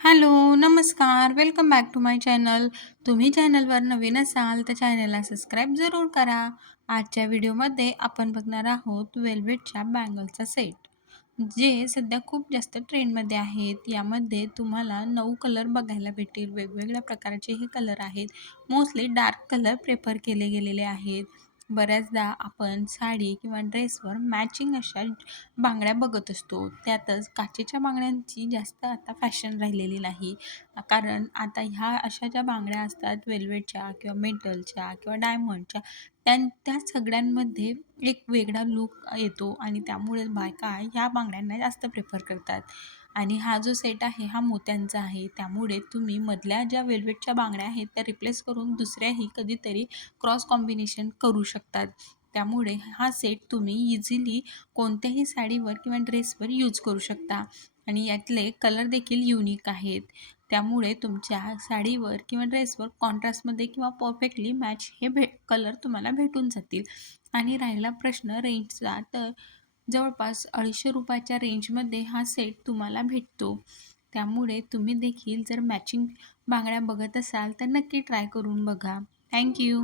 Hello, नमस्कार. Welcome back to my channel. तुम्ही चॅनलवर नवीन असाल तर चॅनलला सबस्क्राईब जरूर करा. आजच्या व्हिडिओमध्ये आपण बघणार आहोत वेल्वेटच्या बँगलचा सेट, जे सध्या खूप जास्त ट्रेंडमध्ये आहेत. यामध्ये तुम्हाला नऊ कलर बघायला भेटतील. वेगवेगळ्या प्रकारचे हे कलर आहेत. मोस्टली डार्क कलर प्रेफर केले गेलेले आहेत. बऱ्याचदा आपण साडी किंवा ड्रेसवर मॅचिंग अशा बांगड्या बघत असतो. त्यातच काचेच्या बांगड्यांची जास्त आता फॅशन राहिलेली नाही. कारण आता ह्या अशा ज्या बांगड्या असतात वेल्वेटच्या किंवा मेटलच्या किंवा डायमंडच्या त्या त्या सगळ्यांमध्ये एक वेगळा लूक येतो आणि त्यामुळे बायका ह्या बांगड्यांना जास्त प्रेफर करतात. आणि हा जो सेट आहे हा मोत्यांचा आहे. त्यामुळे तुम्ही मधल्या ज्या वेल्वेटच्या बांगड्या आहेत त्या रिप्लेस करून दुसऱ्याही कधीतरी क्रॉस कॉम्बिनेशन करू शकतात. त्यामुळे हा सेट तुम्ही इझिली कोणत्याही साडीवर किंवा ड्रेसवर यूज करू शकता आणि यातले कलर देखील युनिक आहेत. त्यामुळे तुमच्या साडीवर किंवा ड्रेसवर कॉन्ट्रास्टमध्ये किंवा परफेक्टली मॅच हे भे कलर तुम्हाला भेटून जातील. आणि राहिला प्रश्न रेंजचा तर जवळपास अडीचशे रुपयाच्या रेंजमध्ये हा सेट तुम्हाला भेटतो. त्यामुळे तुम्ही देखील जर मॅचिंग बांगड्या बघत असाल तर नक्की ट्राय करून बघा. थँक्यू